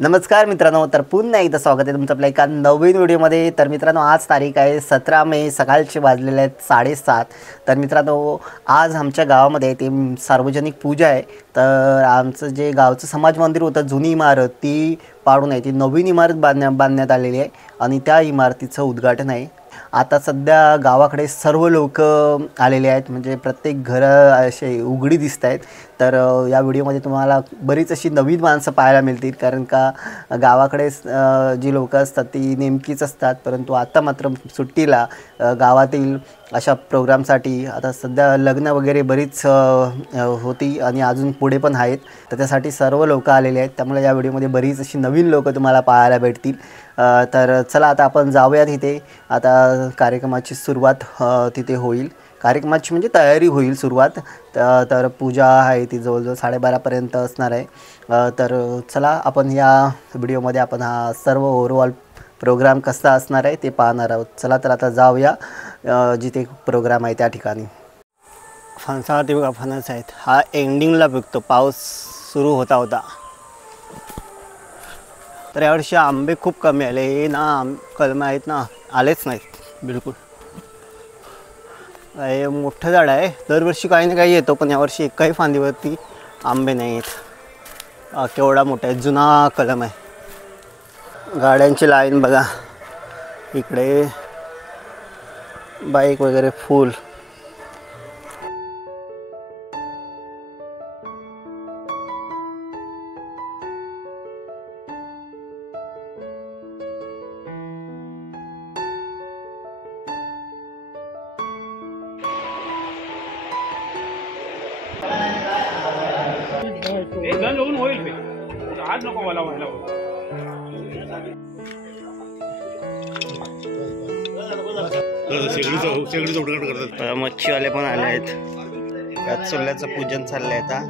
नमस्कार मित्रांनो, तर पुन्हा एकदा स्वागत आहे तुमचं आपल्या एका नवीन व्हिडिओमध्ये। तर मित्रांनो, आज तारीख आहे 17 मे, सकाळचे वाजलेले आहेत 7:30। तर मित्रांनो, आज आमच्या गावामध्ये ते सार्वजनिक पूजा आहे। तर आमचं जे गावचं समाज मंदिर होतं, जुनी इमारत ती पाडून आहे, ती नवीन इमारत बांधण्यात आलेली आहे आणि त्या इमारतीचं उद्घाटन आहे। आता सध्या गावाकडे सर्व लोक आलेले आहेत, म्हणजे प्रत्येक घरं असे उघडी दिसत आहेत। तर या व्हिडिओमध्ये तुम्हाला बरीच अशी नवीन माणसं पाहायला मिळतील, कारण का गावाकडे जी लोक असतात ती नेमकीच असतात, परंतु आता मात्र सुट्टीला गावातील अशा प्रोग्रामसाठी आता सध्या लग्न वगैरे बरीच होती आणि अजून पुढे पण आहेत, तर त्यासाठी सर्व लोक आलेले आहेत। त्यामुळे या व्हिडिओमध्ये बरीच अशी नवीन लोक तुम्हाला पाहायला भेटतील। तर चला आता आपण जाऊया तिथे। आता कार्यक्रमाची सुरुवात तिथे होईल, कार्यक्रमाची म्हणजे तयारी होईल सुरुवात। तर पूजा आहे ती जवळजवळ 12:30पर्यंत असणार आहे। तर चला आपण या व्हिडिओमध्ये आपण हा सर्व ओव्हरऑल प्रोग्राम कसा असणार आहे ते पाहणार आहोत। चला तर आता जाऊया जिथे प्रोग्राम आहे त्या ठिकाणी। फणसावरती बघा फणस आहेत, हा एंडिंगला पिकतो, पाऊस सुरू होता। तर यावर्षी आंबे खूप कमी आले, हे ना कलमे आहेत ना आलेच नाहीत बिलकुल। हे मोठं झाड आहे, दरवर्षी काही ना काही येतो, पण यावर्षी एकाही फांदीवरती आंबे नाही आहेत। केवढा मोठा आहे, जुना कलम आहे। गाड्यांची लाईन बघा, इकडे बाईक वगैरे फुल। आज नको मला व्हायला मच्छीवाले पण आले आहेत, यात चुल्याचं पूजन चाललंय आता।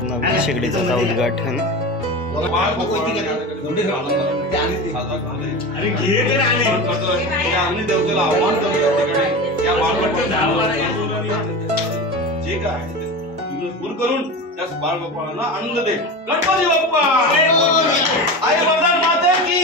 नवीन शेगडीचं उद्घाटन। करून त्यास बाळ बाप्पाला आनंद दे। गणपती बाप्पा आई वरदान माते की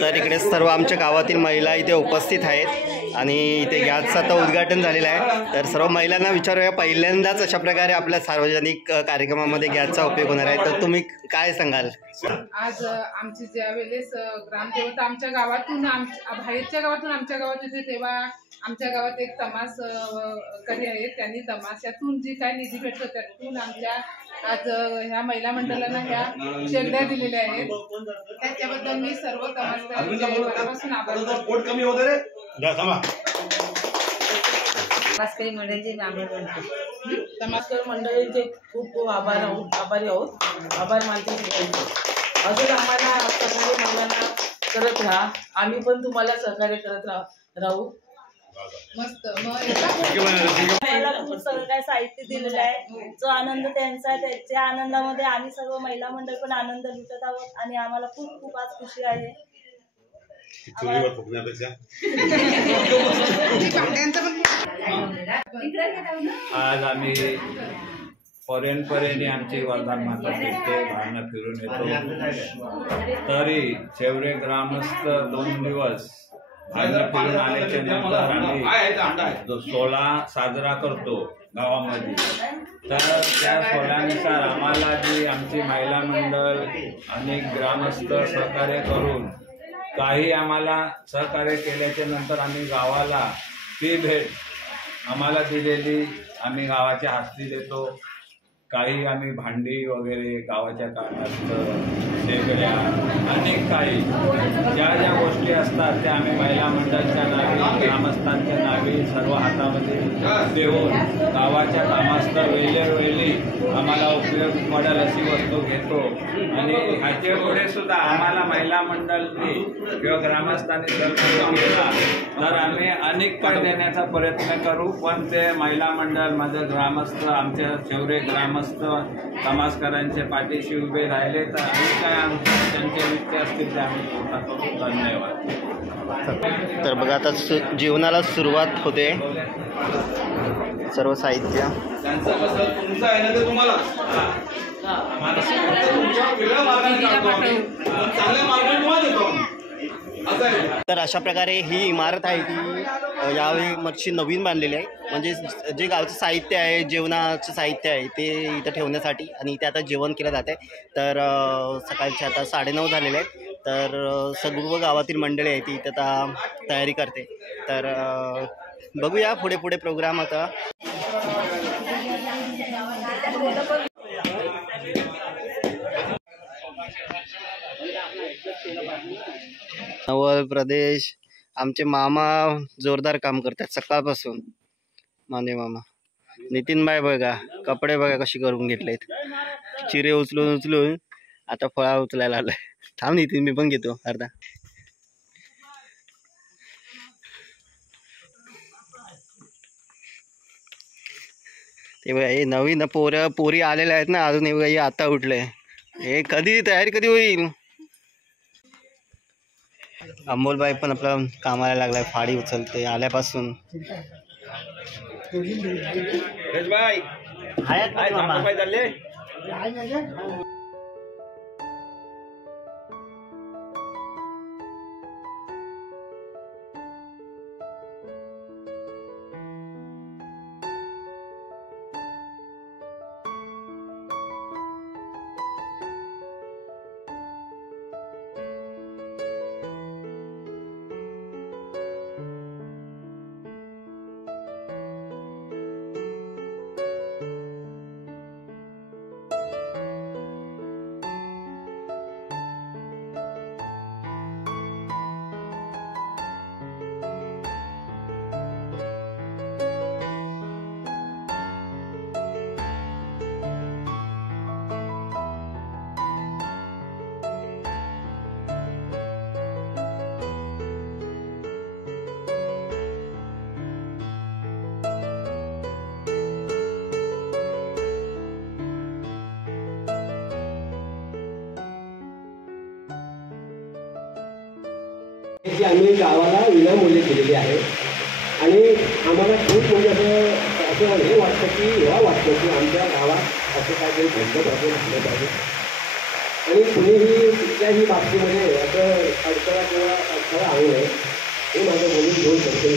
तर इकडे सर्व आमच्या गावातील महिला इथे उपस्थित आहेत आणि इथे गॅसचं आता उद्घाटन झालेलं आहे। तर सर्व महिलांना विचारूया, पहिल्यांदाच अशा प्रकारे आपल्या सार्वजनिक कार्यक्रमामध्ये गॅसचा उपयोग होणार आहे, तर तुम्ही काय सांगाल? आज आमची ज्या वेळेस ग्रामदेवता आमच्या गावातून बाहेरच्या गावातून आमच्या गावात येते, तेव्हा आमच्या गावात एक तमास करी आहेत, त्यांनी तमाशातून जी काय निधी भेटतो त्यातून आमच्या आज ह्या महिला मंडळांना ह्या शेगड्या दिलेल्या आहेत। त्याच्याबद्दल मी सर्व तमासकरी आभार मानते। तमासकर मंडळींचे खूप खूप आभारी आहोत, आभार मानते। अजून आम्हाला सहकार्य महिलांना करत राहा, आम्ही पण तुम्हाला सहकार्य करत राहू। मस्त खूप सगळं काय साहित्य दिलेलं आहे, जो आनंद त्यांचा आहे, त्या आनंदामध्ये आम्ही सर्व महिला मंडळ पण आनंद लुटत आहोत आणि आम्हाला खूप खूप आज खुशी आहे। आज आम्ही पर्यंत आमची वरदान माता फिरते, भावना फिरून येतो, तरी शेवरे ग्रामस्थ 2 दिवस भावना फिरून आल्याच्या नंतर आम्ही जो 16 साजरा करतो गावामध्ये। तर त्या 16नुसार आम्हाला जी आमची महिला मंडळ अनेक ग्रामस्थ सहकार्य करून काही आम्हाला सहकार्य केल्याच्या नंतर आम्ही गावाला ती भेट आम्हाला दिलेली आम्ही गावाच्या हस्ती देतो। काही आम्ही भांडी वगैरे गावाच्या कारणार्थ शेगड्या अनेक काही ज्या ज्या गोष्टी असतात त्या आम्ही महिला मंडळाच्या नावे, ग्रामस्थांच्या नावे सर्व हातामध्ये देऊन गावाच्या कामास्तव वेळोवेळी आम्हाला उपयोग पडेल अशी वस्तू घेतो. आणि ह्याच्या पुढे सुद्धा आम्हाला महिला मंडळाने किंवा ग्रामस्थांनी जर केला तर आम्ही अनेक काय देण्याचा प्रयत्न करू. पण ते महिला मंडळ माझं ग्रामस्थ आमच्या शेवरे ग्रामस्थ समाजकारांच्या पाठीशी उभे राहिले तर आणि काय त्यांच्या इच्छा असतील ते आम्ही पूर्ण करू. धन्यवाद. तर बघा आता जीवनाला सुरुवात होते. सर्व साहित्य त्यांचं कसं तुमचं आहे ना ते तुम्हाला तुमच्या वेगळ्या मार्गाने काढतो आम्ही, चांगल्या मार्गाने तुम्हाला देतो असं आहे. तर अशा प्रकारे ही इमारत आहे ती यावेळी मच्छी नवीन बांधलेली आहे. म्हणजे जे गावचं साहित्य आहे, जेवणाचं साहित्य आहे ते इथं ठेवण्यासाठी आणि इथे आता जेवण केलं जात आहे. तर सकाळचे आता 9:30 झालेले आहेत. तर सर्व गावातील मंडळी आहे ती इथं आता तयारी करते. तर बघूया पुढे पुढे प्रोग्राम आता. नवल प्रदेश आमचे मामा जोरदार काम करतात सकाळपासून. माने मामा नितीनबाई बघा कपडे बघा कशी करून घेतलेत. चिरे उचलून उचलून आता फळा उचलायला आलाय. थांब नितीन मी पण घेतो अर्धा. ते बघा हे नवीन पोरी आलेल्या आहेत ना अजून. हे बघा हे आता उठले. हे कधी तयारी कधी होईल. अमोलबाई पण आपलं कामाला लागलाय. फाडी उचलते आल्यापासून. जी आम्ही गावाला विनामूल्य दिलेली आहे आणि आम्हाला खूप म्हणजे असं हे वाटतं की वाटतं की आमच्या गावात असं काहीतरी भेटत असं झालं पाहिजे आणि कुणीही कुठल्याही बाबतीमध्ये असं अडथळा किंवा अडथळा आणू नये हे माझं बोलून घेऊन करते.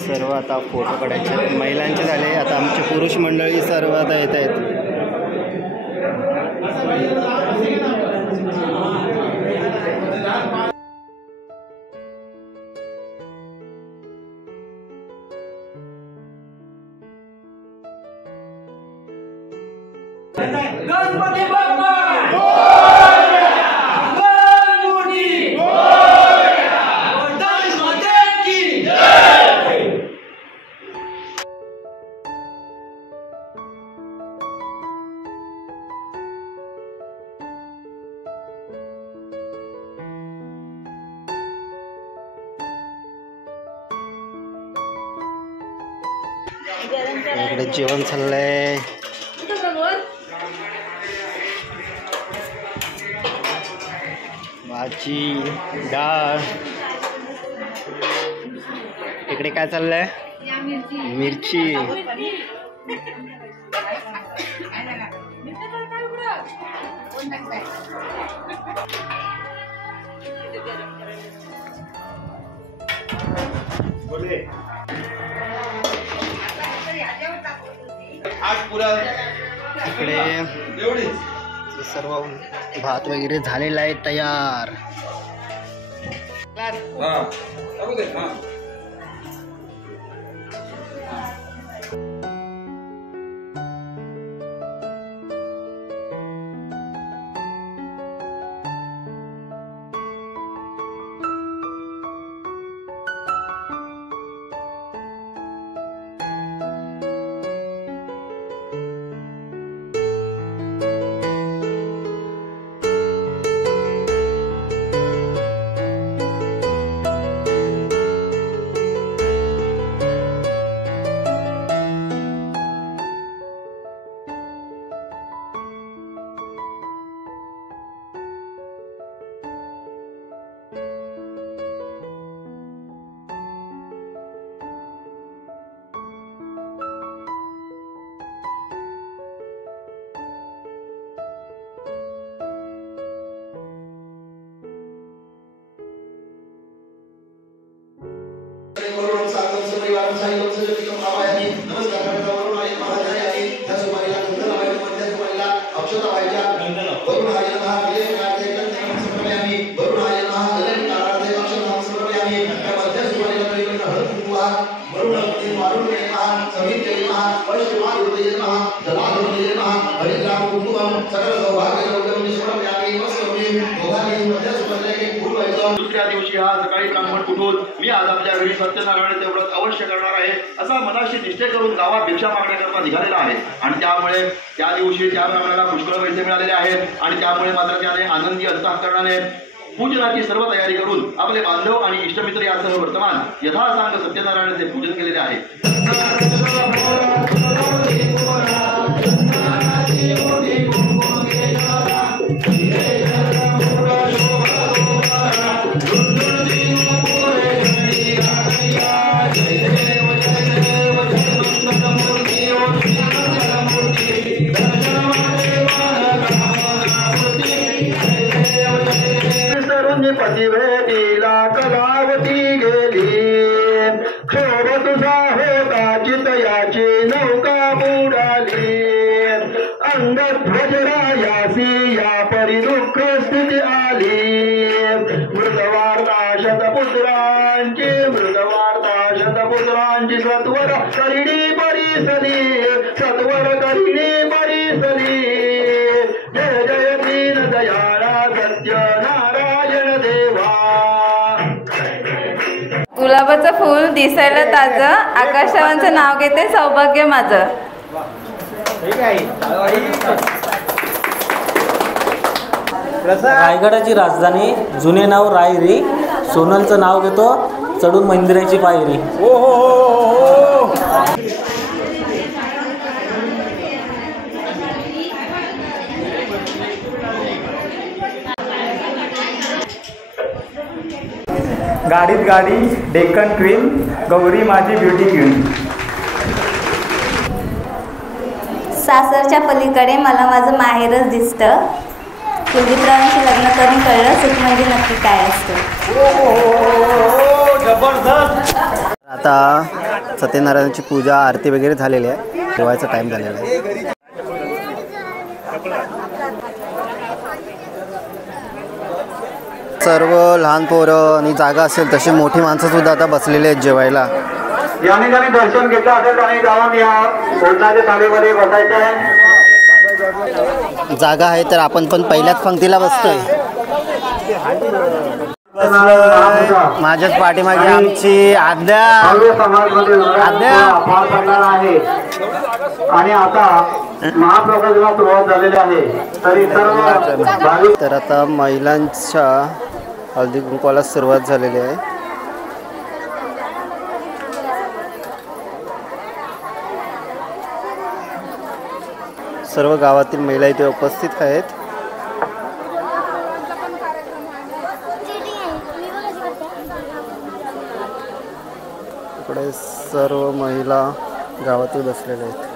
सर्व आता फोटो काढायचे महिलांचे झाले. आता आमचे पुरुष मंडळी सर्व आता येत आहेत. गणपती बाप्पा इकडे जेवण चाललंय. भाजी डाळ. इकडे काय चाललंय? मिरची. इकडे सर्व भात वगैरे झालेला आहे तयार. दुसऱ्या दिवशी हा सकाळी कामवट उठून मी आज आपल्या घरी सत्यनारायणाचे व्रत अवश्य करणार आहे असा मनाशी निश्चय करून गावात भिक्षा मागण्याकरता निघालेला आहे. आणि त्यामुळे त्या दिवशी त्या ब्राह्मणाला पुष्कळ पैसे मिळालेले आहेत आणि त्यामुळे मात्र त्याने आनंदी अंतःकरणाने पूजनाची सर्व तयारी करून आपले बांधव आणि इष्टमित्र यासह वर्तमान यथासांग सत्यनारायणाचे पूजन केलेले आहे. पतिवेदीला कलावती गेली क्षोभ तुझा होता चितयाची नौका बुडाली अंगध्वजरायासी या परी दुःख स्थिती आली मृतवार्ता शतपुत्रांची सत्वर करिणी परिसली जय जय दीन दयाळा सत्यनारायण देवा. गुलाबाचं फूल दिसायला ताजं आकाशवांचं नाव घेते सौभाग्य माझं. रायगडाची राजधानी जुने नाव रायरी सोनलचं नाव घेतो चढून मंदिराची पायरी. गाडीत गाडी डेक्कन क्वीन गौरी माझी ब्युटी क्वीन. सासरच्या पलीकडे मला माझं माहेरच दिसतं. कुलदीपरावांशी लग्न करून कळलं सुख म्हणजे नक्की काय असतं. आता सत्यनारायणाची पूजा आरती वगैरे झालेली आहे. जेवायचा टाइम झालेला आहे. सर्व लहान पोरं आणि जागा असेल तशी मोठी माणसं सुद्धा आता बसलेली आहेत जेवायला. याने ज्याने दर्शन घेतलं असेल त्याने जाऊन या भोजनाच्या थालीमध्ये बसायचं आहे. जागा आहे तर आपण पण पहिल्याच पंक्तीला बसतोय. माझ्याच पाठीमागे आमची आद्या आहे आणि आता महाप्रसादाला सुरुवात झालेली आहे. तरी सर्व तर आता महिलांच्या हळदी कुंकवाला सुरुवात झालेली आहे. सर्व गावातील महिला इथे उपस्थित आहेत. इकडे सर्व महिला गावातील बसलेल्या आहेत.